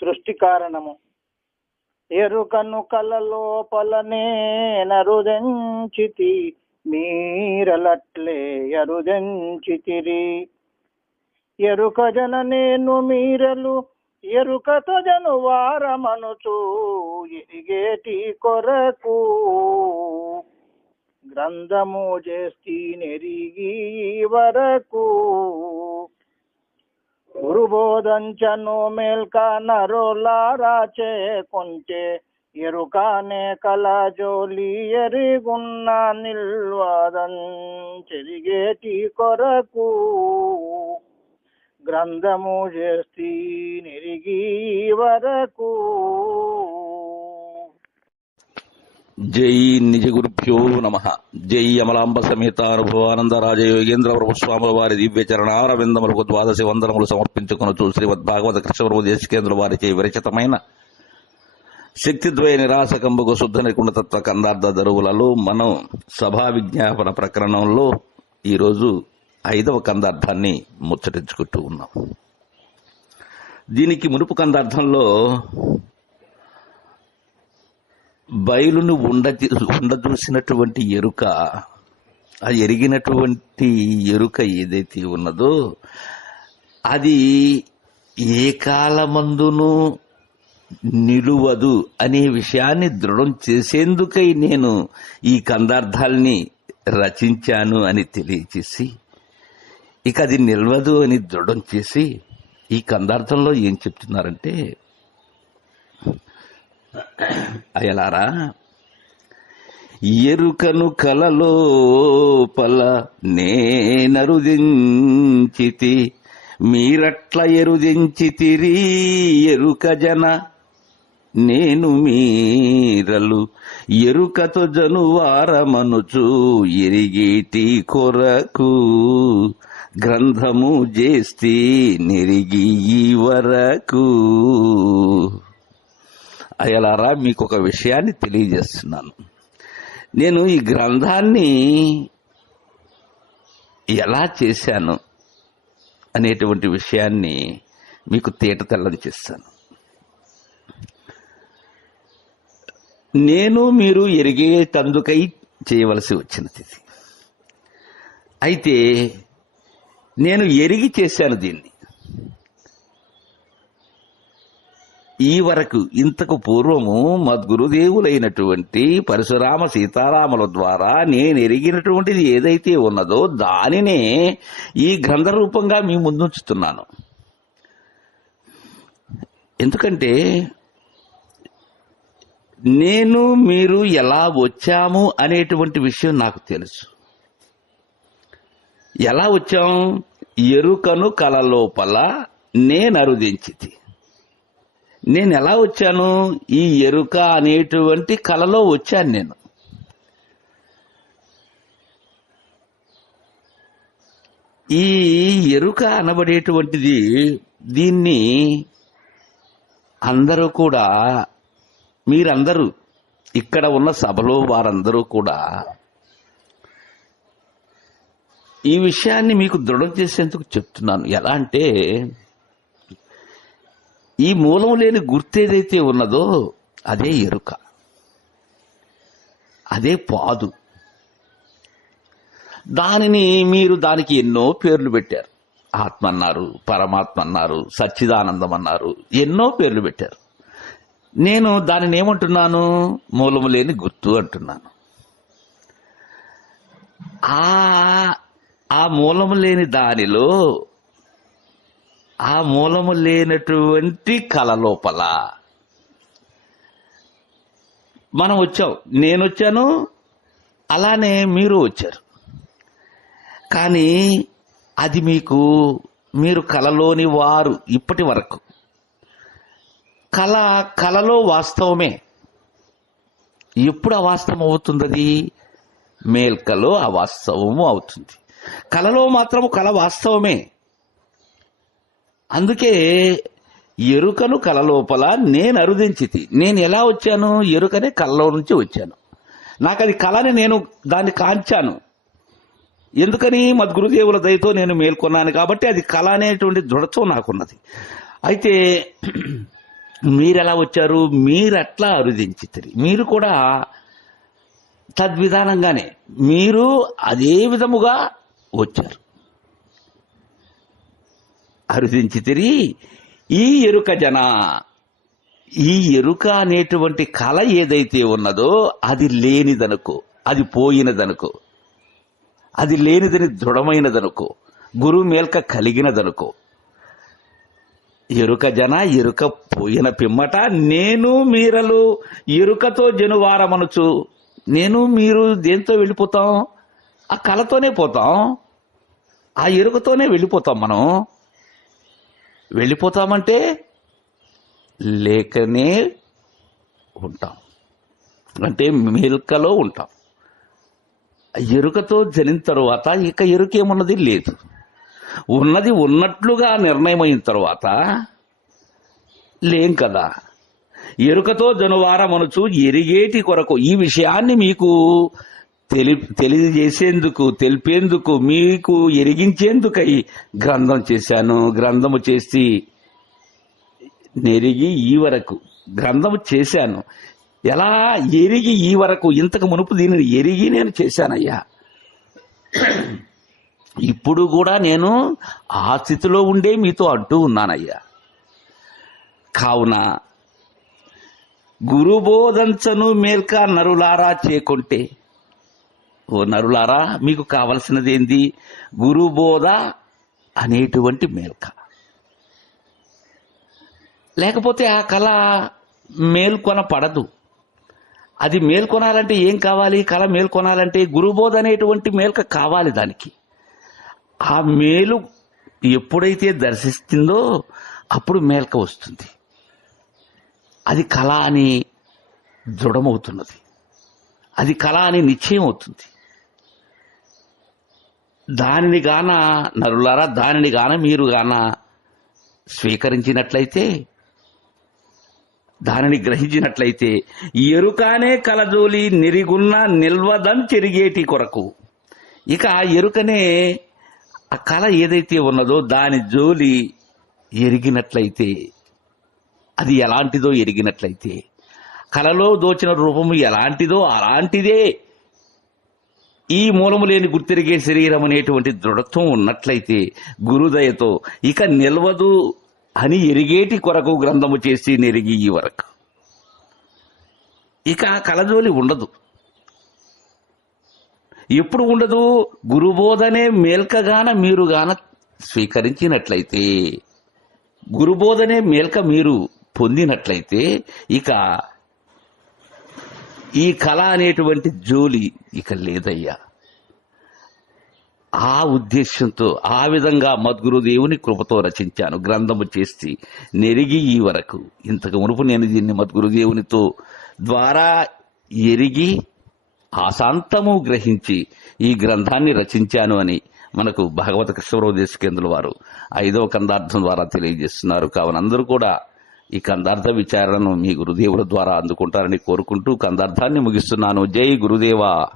సృష్టి కారణము. ఎరుకను కల లోపలనే నరుదెంచితి మీరలట్లే ఎరుదెంచితిరి ఎరుక జన నేను మీరలు ఎరుకతో జను వారమనుచు ఎరిగేటి కొరకు. గ్రంథము చేస్తీ నెరిగి వరకు. గురుబోధంచను మేల్క నరులారాచే చేకుంటే ఎరుకానే కల జోలి ఎరిగున్న నిల్వాదన్ చెరిగేటి కొరకు. గ్రంథము చేస్తీ నెరిగి వరకు. జై నిజ గురుభ్యో నమ. జై అమలాంబ సమేత అనుభవానంద రాజయోగేంద్ర ప్రభుస్వాముల ప్రభు స్వాముల వారి దివ్య చరణారవిందములకు ద్వాదశి వందనములు సమర్పించుకొనొచ్చు శ్రీమద్ భాగవత కృష్ణప్రభు దేశకేంద్ర వారిచే విరచితమైన శక్తిద్వయ నిరాశకంబకు శుద్ధ నికుండతత్వ కందార్థ దరువులలో మనం సభా విజ్ఞాపన ప్రకరణంలో ఈరోజు ఐదవ కందార్థాన్ని ముచ్చటించుకుంటూ ఉన్నాం. దీనికి మునుపు కందార్థంలో బయలును ఉండ ఉండదూసినటువంటి ఎరుక ఆ ఎరిగినటువంటి ఎరుక ఏదైతే ఉన్నదో అది ఏ కాలమందును నిలువదు అనే విషయాన్ని దృఢం చేసేందుకై నేను ఈ కందార్థాల్ని రచించాను అని తెలియచేసి ఇక అది నిల్వదు అని దృఢం చేసి ఈ కందార్థంలో ఏం చెప్తున్నారంటే అయ్యలారా ఎరుకను కలలోపల నేనరుదించితి మీరట్ల ఎరుదించితిరి ఎరుక జన. నేను మీరలు ఎరుకతో జనువారమనుచు ఎరిగేటి కొరకు గ్రంథము చేస్తే నెరిగి ఈ వరకు. అయలారా మీకు ఒక విషయాన్ని తెలియజేస్తున్నాను. నేను ఈ గ్రంథాన్ని ఎలా చేశాను అనేటువంటి విషయాన్ని మీకు తేట తెల్లని చేస్తాను. నేను మీరు ఎరిగే తందుకై చేయవలసి వచ్చినది అయితే నేను ఎరిగి చేశాను దీన్ని. ఈ వరకు ఇంతకు పూర్వము మద్గురుదేవులైనటువంటి పరశురామ సీతారాముల ద్వారా నేను ఎరిగినటువంటిది ఏదైతే ఉన్నదో దానినే ఈ గ్రంథ రూపంగా మీ ముందుంచుతున్నాను. ఎందుకంటే నేను మీరు ఎలా వచ్చాము అనేటువంటి విషయం నాకు తెలుసు. ఎలా వచ్చాం? ఎరుకను కల లోపల నేనరుదించితి. నేను ఎలా వచ్చాను? ఈ ఎరుక అనేటువంటి కలలో వచ్చాను నేను. ఈ ఎరుక అనబడేటువంటిది దీన్ని అందరూ కూడా మీరందరూ ఇక్కడ ఉన్న సభలో వారందరూ కూడా ఈ విషయాన్ని మీకు దృఢం చేసేందుకు చెప్తున్నాను. ఎలా అంటే ఈ మూలం లేని గుర్తేదైతే ఉన్నదో అదే ఎరుక. అదే పాదు. దానిని మీరు దానికి ఎన్నో పేర్లు పెట్టారు. ఆత్మ అన్నారు పరమాత్మ అన్నారు సచ్చిదానందం అన్నారు ఎన్నో పేర్లు పెట్టారు. నేను దానిని ఏమంటున్నాను? మూలము లేని గుర్తు అంటున్నాను. ఆ ఆ మూలము లేని దానిలో ఆ మూలము లేనటువంటి కళ లోపల మనం వచ్చాం. నేను వచ్చాను అలానే మీరు వచ్చారు. కానీ అది మీకు మీరు కలలోని వారు ఇప్పటి వరకు. కళ కళలో వాస్తవమే. ఎప్పుడు అవాస్తవం అవుతుంది అది మేల్కలో అవాస్తవము అవుతుంది. కళలో మాత్రము కళ వాస్తవమే. అందుకే ఎరుకను కల లోపల నేను అరుదించితి. నేను ఎలా వచ్చాను? ఎరుకనే కళ్ళలో నుంచి వచ్చాను. నాకు అది కళని నేను దాన్ని కాంచాను. ఎందుకని? మద్గురుదేవుల దయతో నేను మేల్కొన్నాను కాబట్టి అది కళ అనేటువంటి దృఢత్వం నాకున్నది. అయితే మీరెలా వచ్చారు? మీరట్లా అరుదించితిరి. మీరు కూడా తద్విధానంగానే మీరు అదే విధముగా వచ్చారు. అరుదించితిరి ఈ ఎరుక జన ఈ ఎరుక అనేటువంటి కళ ఏదైతే ఉన్నదో అది లేనిదనుకో అది పోయినదనుకో అది లేనిదని దృఢమైనదనుకో గురువు మేల్క కలిగినదనుకో ఎరుక జన ఎరుక పోయిన పిమ్మట నేను మీరలు ఎరుకతో జనువారమనుచు నేను మీరు దేంతో వెళ్ళిపోతాం? ఆ కళతోనే పోతాం? ఆ ఎరుకతోనే వెళ్ళిపోతాం మనం? వెళ్ళిపోతామంటే లేకనే ఉంటాం. అంటే మెల్కలో ఉంటాం. ఎరుకతో జనిన తరువాత ఇక ఎరుకేమున్నది లేదు. ఉన్నది ఉన్నట్లుగా నిర్ణయమైన తర్వాత లేం కదా. ఎరుకతో జనువారమనుచు ఎరిగేటి కొరకు ఈ విషయాన్ని మీకు తెలి తెలియజేసేందుకు తెలిపేందుకు మీకు ఎరిగించేందుకై గ్రంథం చేశాను. గ్రంథము చేసి నెరిగి ఈ వరకు. గ్రంథము చేశాను. ఎలా ఎరిగి ఈ వరకు? ఇంతకు మునుపు దీనిని ఎరిగి నేను చేశానయ్యా. ఇప్పుడు కూడా నేను ఆ స్థితిలో ఉండే మీతో అంటూ ఉన్నానయ్యా. కావున గురుబోధంచను మేల్క నరులారా చేకుంటే ఓ నరులారా మీకు కావలసినది ఏంది గురుబోధ అనేటువంటి మేల్క. లేకపోతే ఆ కళ మేల్కొన పడదు అది మేల్కొనాలంటే ఏం కావాలి? కళ మేల్కొనాలంటే గురుబోధ అనేటువంటి మేల్క కావాలి దానికి. ఆ మేలు ఎప్పుడైతే దర్శిస్తుందో అప్పుడు మేల్క వస్తుంది. అది కళ అని దృఢమవుతున్నది. అది కళ అని నిశ్చయం అవుతుంది దానిని గాన నరులారా దానిని గాన మీరు గాన స్వీకరించినట్లయితే దానిని గ్రహించినట్లయితే ఎరుకనే కలజోలి నిరిగున్న నిల్వదం చెరిగేటి కొరకు. ఇక ఆ ఎరుకనే ఆ కళ ఏదైతే ఉన్నదో దాని జోలి ఎరిగినట్లయితే అది ఎలాంటిదో ఎరిగినట్లయితే కళలో దోచిన రూపము ఎలాంటిదో అలాంటిదే. ఈ మూలము లేని గుర్తిరిగే శరీరం అనేటువంటి దృఢత్వం ఉన్నట్లయితే గురుదయతో ఇక నిల్వదు అని ఎరిగేటి కొరకు గ్రంథము చేసి నెరిగి ఈ వరకు. ఇక కలజోలి ఉండదు. ఎప్పుడు ఉండదు? గురుబోధనే మేల్కగాన మీరుగాన స్వీకరించినట్లయితే గురుబోధనే మేల్క మీరు పొందినట్లయితే ఇక ఈ కళ అనేటువంటి జోలి ఇక లేదయ్యా. ఆ ఉద్దేశంతో ఆ విధంగా మద్గురుదేవుని కృపతో రచించాను గ్రంథము చేసి నెరిగి ఈ వరకు. ఇంతకు మునుపు నేను దీన్ని మద్గురుదేవునితో ద్వారా ఎరిగి ఆశాంతము గ్రహించి ఈ గ్రంథాన్ని రచించాను అని మనకు భగవత కృష్ణరావు దేశకేంద్రుల వారు ఐదవ కందార్థం ద్వారా తెలియజేస్తున్నారు. కావున అందరూ కూడా ఈ కందార్థ విచారణను మీ గురుదేవుల ద్వారా అందుకుంటారని కోరుకుంటూ కందార్థాన్ని ముగిస్తున్నాను. జై గురుదేవా.